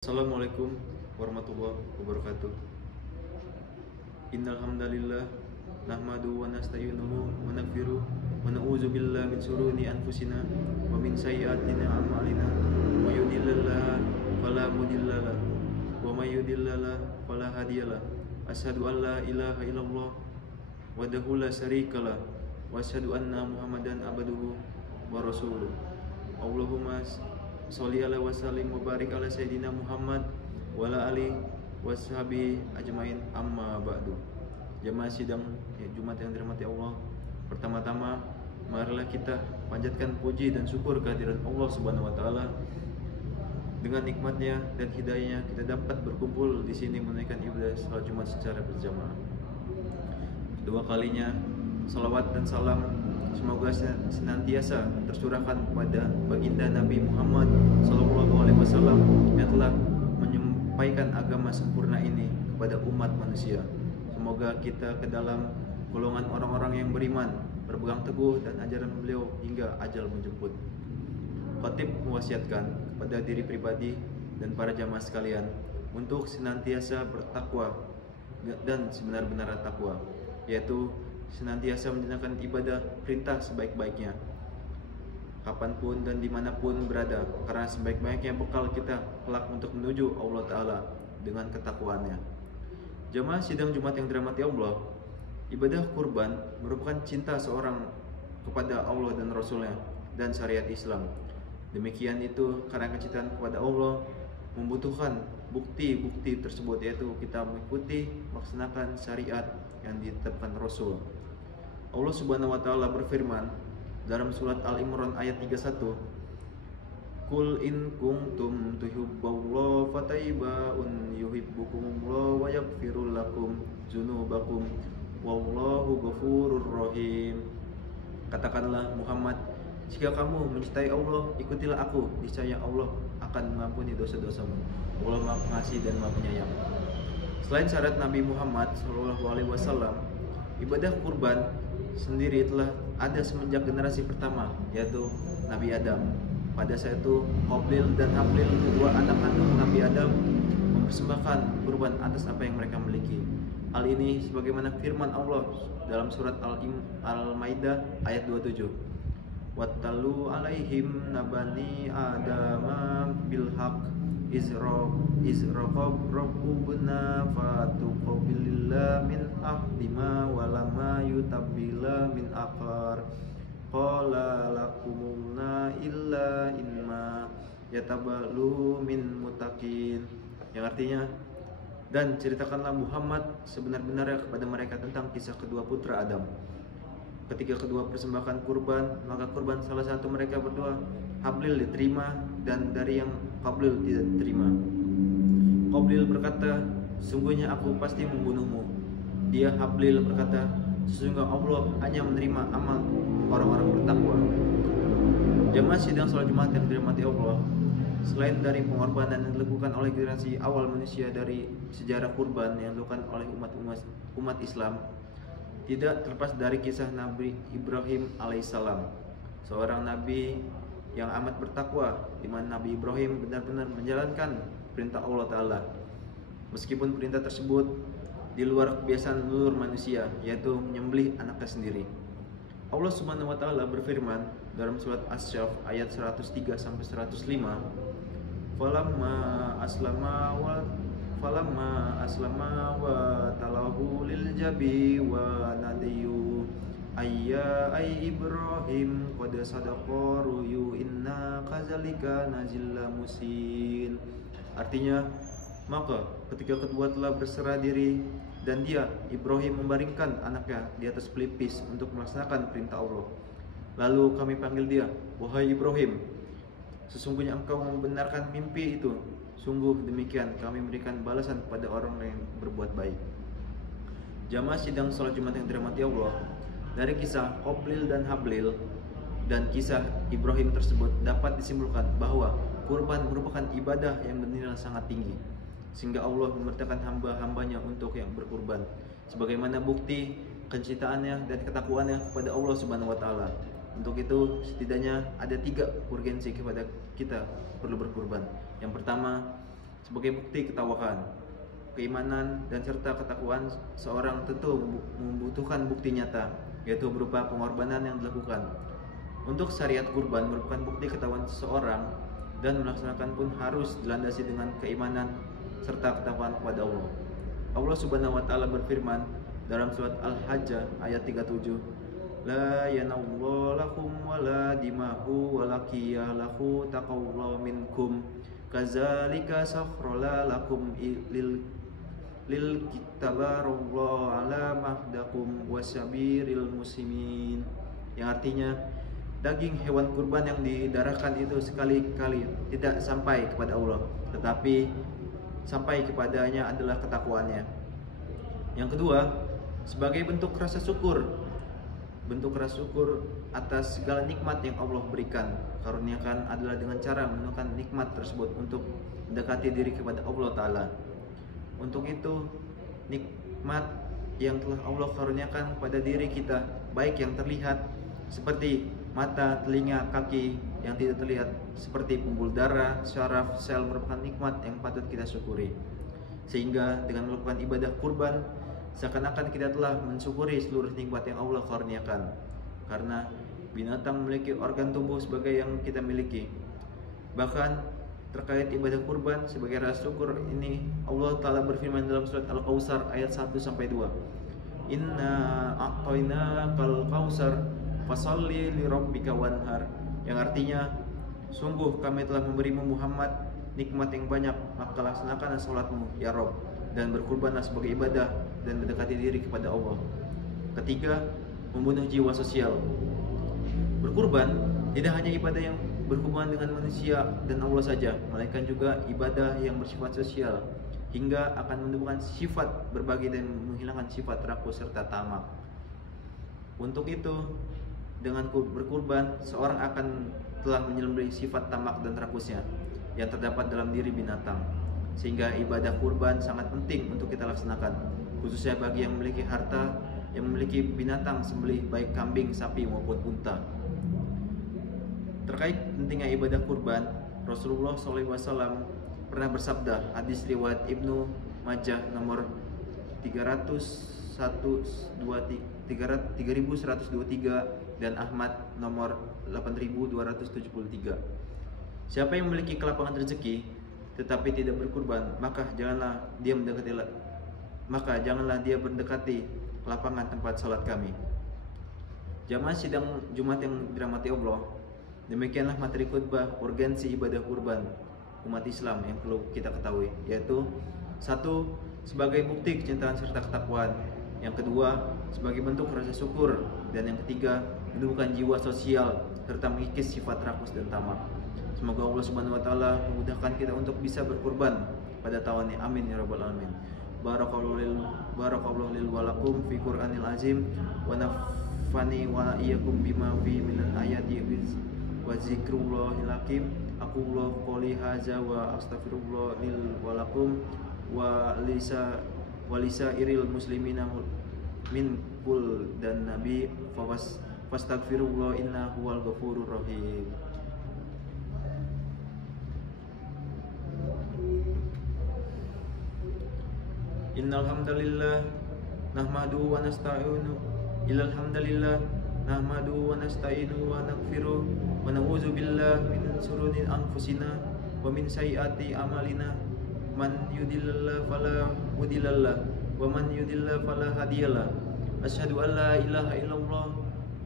Assalamualaikum warahmatullahi wabarakatuh. Innal hamdalillah nahmaduhu wa nasta'inuhu wa naghfiruh wa na'udzu billahi min shururi anfusina wa min sayyiati a'malina. May yahdihillahu fala mudhillalah wa may yudhlil fala hadiyalah. Asyhadu an la ilaha illallah wahdahu la syarikalah wa asyhadu anna Muhammadan abduhu wa rasuluh. Allahumma sholli ala wa sallim wa barik ala sayyidina Muhammad wa ala ali washabi ajmain, amma ba'du. Jamaah sidang Jumat yang dirahmati Allah, pertama-tama marilah kita panjatkan puji dan syukur kehadirat Allah Subhanahu wa taala. Dengan nikmatnya dan hidayahnya kita dapat berkumpul di sini menunaikan ibadah salat Jumat secara berjamaah. Kedua kalinya salawat dan salam semoga senantiasa tercurahkan kepada baginda Nabi Muhammad SAW yang telah menyampaikan agama sempurna ini kepada umat manusia. Semoga kita ke dalam golongan orang-orang yang beriman, berpegang teguh dan ajaran beliau hingga ajal menjemput. Khatib mewasiatkan kepada diri pribadi dan para jamaah sekalian untuk senantiasa bertakwa dan sebenar-benar takwa, yaitu senantiasa menjalankan ibadah perintah sebaik-baiknya kapanpun dan dimanapun berada, karena sebaik-baiknya bekal kita kelak untuk menuju Allah Ta'ala dengan ketakwaannya. Jamaah sidang Jumat yang dirahmati Allah, ibadah kurban merupakan cinta seorang kepada Allah dan Rasulnya dan syariat Islam. Demikian itu karena kecintaan kepada Allah membutuhkan bukti-bukti tersebut, yaitu kita mengikuti melaksanakan syariat yang ditetapkan Rasul. Allah Subhanahu wa taala berfirman dalam surat Al-Imran ayat 31, Qul in kuntum tuhibbullaha fattabi'un yuhibbukumullah wa yaghfirul lakum dzunubakum wallahu ghafurur rahim. Katakanlah Muhammad, jika kamu mencintai Allah, ikutilah aku, niscaya Allah akan mengampuni dosa-dosamu. Allah Maha Pengasih dan Maha Penyayang. Selain syarat Nabi Muhammad SAW, ibadah kurban sendiri telah ada semenjak generasi pertama, yaitu Nabi Adam. Pada saat itu Qabil dan Habil, kedua anak kandung Nabi Adam, mempersembahkan kurban atas apa yang mereka miliki. Hal ini sebagaimana firman Allah dalam surat Al-Maidah ayat 27. Wattalu alaihim nabani adama bilhaq izraqab rabbuna fatuqabilillah min ahdima walama yutabila min akar qala lakumuna illa inma yatabalu min mutakin, yang artinya, dan ceritakanlah Muhammad sebenar-benarnya kepada mereka tentang kisah kedua putra Adam. Ketika kedua persembahkan kurban, maka kurban salah satu mereka berdua, Habil, diterima, dan dari yang Qabil tidak diterima. Qabil berkata, sungguhnya aku pasti membunuhmu. Dia Habil berkata, sesungguhnya Allah hanya menerima amal orang-orang bertakwa. Jamaah sidang salat Jumat yang dirahmati Allah, selain dari pengorbanan yang dilakukan oleh generasi awal manusia dari sejarah kurban yang dilakukan oleh umat Islam, tidak terlepas dari kisah Nabi Ibrahim alaihissalam, seorang nabi yang amat bertakwa, di mana Nabi Ibrahim benar-benar menjalankan perintah Allah Ta'ala, meskipun perintah tersebut di luar kebiasaan seluruh manusia, yaitu menyembelih anaknya sendiri. Allah Subhanahu wa taala berfirman dalam surat Asy-Syaff ayat 103 sampai 105, Falamma aslama wa talahu lil jabi wa nadiyu ayya Ibrahim qad sadaqa ruyu inna kadzalika nazilul musin. Artinya, maka ketika kedua telah berserah diri dan dia Ibrahim membaringkan anaknya di atas pelipis untuk melaksanakan perintah Allah, lalu kami panggil dia, wahai Ibrahim, sesungguhnya engkau membenarkan mimpi itu. Sungguh demikian kami memberikan balasan kepada orang yang berbuat baik. Jamaah sidang salat Jumat yang dirahmati Allah, dari kisah Qabil dan Habil dan kisah Ibrahim tersebut dapat disimpulkan bahwa kurban merupakan ibadah yang bernilai sangat tinggi, sehingga Allah memerintahkan hamba-hambanya untuk yang berkurban, sebagaimana bukti kecintaannya dan ketakwaannya kepada Allah Subhanahu wa taala. Untuk itu setidaknya ada 3 urgensi kepada kita perlu berkurban. Yang pertama, sebagai bukti ketakwaan. Keimanan dan serta ketakwaan seorang tentu membutuhkan bukti nyata, yaitu berupa pengorbanan yang dilakukan. Untuk syariat kurban merupakan bukti ketakwaan seseorang dan melaksanakan pun harus dilandasi dengan keimanan serta ketakwaan kepada Allah. Allah Subhanahu wa taala berfirman dalam surat Al-Hajj ayat 37, la yanallahu lakum wala dimahu walakiyyahu taqawwa minkum kadzalika sakhrola lakum lil kitabarallahu ala mahdakum wasabiril muslimin, yang artinya daging hewan kurban yang didarahkan itu sekali-kali tidak sampai kepada Allah, tetapi sampai kepadanya adalah ketakwaannya. Yang kedua, sebagai bentuk rasa syukur atas segala nikmat yang Allah berikan, karuniakan adalah dengan cara menemukan nikmat tersebut untuk mendekati diri kepada Allah Ta'ala. Untuk itu, nikmat yang telah Allah karuniakan pada diri kita, baik yang terlihat seperti mata, telinga, kaki, yang tidak terlihat seperti pembuluh darah, syaraf, sel, merupakan nikmat yang patut kita syukuri. Sehingga dengan melakukan ibadah kurban, seakan-akan kita telah mensyukuri seluruh nikmat yang Allah karuniakan. Karena binatang memiliki organ tubuh sebagai yang kita miliki. Bahkan terkait ibadah kurban sebagai rasa syukur ini, Allah Ta'ala berfirman dalam surat Al-Kautsar ayat 1-2, inna a'tayna kal kausar fasalli li rabbika wanhar, yang artinya sungguh kami telah memberimu Muhammad nikmat yang banyak, maka laksanakanlah salatmu ya Rabb, dan berkurbanlah sebagai ibadah dan mendekati diri kepada Allah. Ketiga, membunuh jiwa sosial. Berkurban tidak hanya ibadah yang berhubungan dengan manusia dan Allah saja, melainkan juga ibadah yang bersifat sosial, hingga akan menumbuhkan sifat berbagi dan menghilangkan sifat rakus serta tamak. Untuk itu, dengan berkurban, seorang akan telah menyelesaikan sifat tamak dan rakusnya yang terdapat dalam diri binatang. Sehingga ibadah kurban sangat penting untuk kita laksanakan, khususnya bagi yang memiliki harta, yang memiliki binatang sembelih baik kambing, sapi maupun unta. Terkait pentingnya ibadah kurban, Rasulullah SAW pernah bersabda, hadis riwayat Ibnu Majah nomor 3123 dan Ahmad nomor 8273. Siapa yang memiliki kelapangan rezeki tetapi tidak berkurban, maka janganlah dia mendekati lapangan tempat salat kami. Jamaah sidang Jumat yang dirahmati Allah, demikianlah materi khutbah urgensi ibadah kurban umat Islam yang perlu kita ketahui, yaitu 1. Sebagai bukti kecintaan serta ketakwaan. Yang kedua, sebagai bentuk rasa syukur. Dan yang ketiga, menumbuhkan jiwa sosial serta mengikis sifat rakus dan tamak. Semoga Allah Subhanahu wa taala memudahkan kita untuk bisa berkurban pada tahun ini. Amin ya rabbal alamin. Barakallahu lil wa lakum fi Qur'anil azim wa nafani wa iyyakum bima fi minal ayati wa zikrillahil hakim. Aqulu qouli hadza wa astaghfirullah lil wa lakum wa lisairil muslimina min kul dan nabi fastaghfirullah innahu huwal ghafurur rahim. Innal hamdalillah nahmaduhu wa nasta'inu illal hamdalillah nahmaduhu wa nasta'inu wa naghfiruh wa na'udzu billahi min shururi anfusina wa min sayyiati a'malina. Man yudillallah fala mudillallah wa man yudillah fala hadiyalah. Asyhadu an la ilaha illallah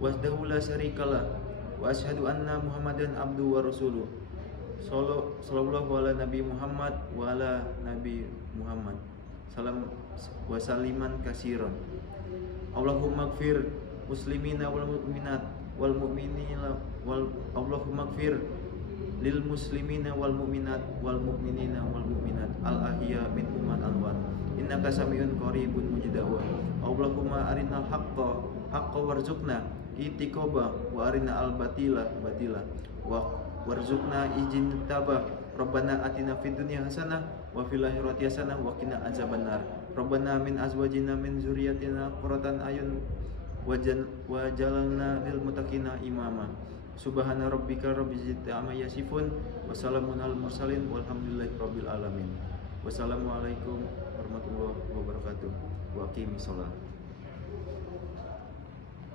wahdahu la syarikalah wa asyhadu anna Muhammadan abduhu wa rasuluh. Sallallahu ala nabi Muhammad wa ala nabi Muhammad. Salam wa saliman kasiran. Allahumma ighfir muslimina wal mu'minat wal mu'minina wal Allahumma ighfir lil muslimina wal mu'minat wal mu'minina wal mu'minat al ahya minhum al amwat innaka samiun qaribun mujibud. Allahumma arinal haqqa warzuqna itiqaba wa arina al batila wa warzuqna ijtinaba. Rabbana atina fid dunya hasanah wa fil akhirati hasanah wa qina azabannar. Rabbana min azwajina min dzurriyyatina qurratan ayun wajalna lil muttaqina imama. Subhana rabbika rabbil izzati amma yasifun wa salamun alal mursalin walhamdulillahi rabbil alamin. Wassalamualaikum warahmatullahi wabarakatuh. Wa aqimish shalah.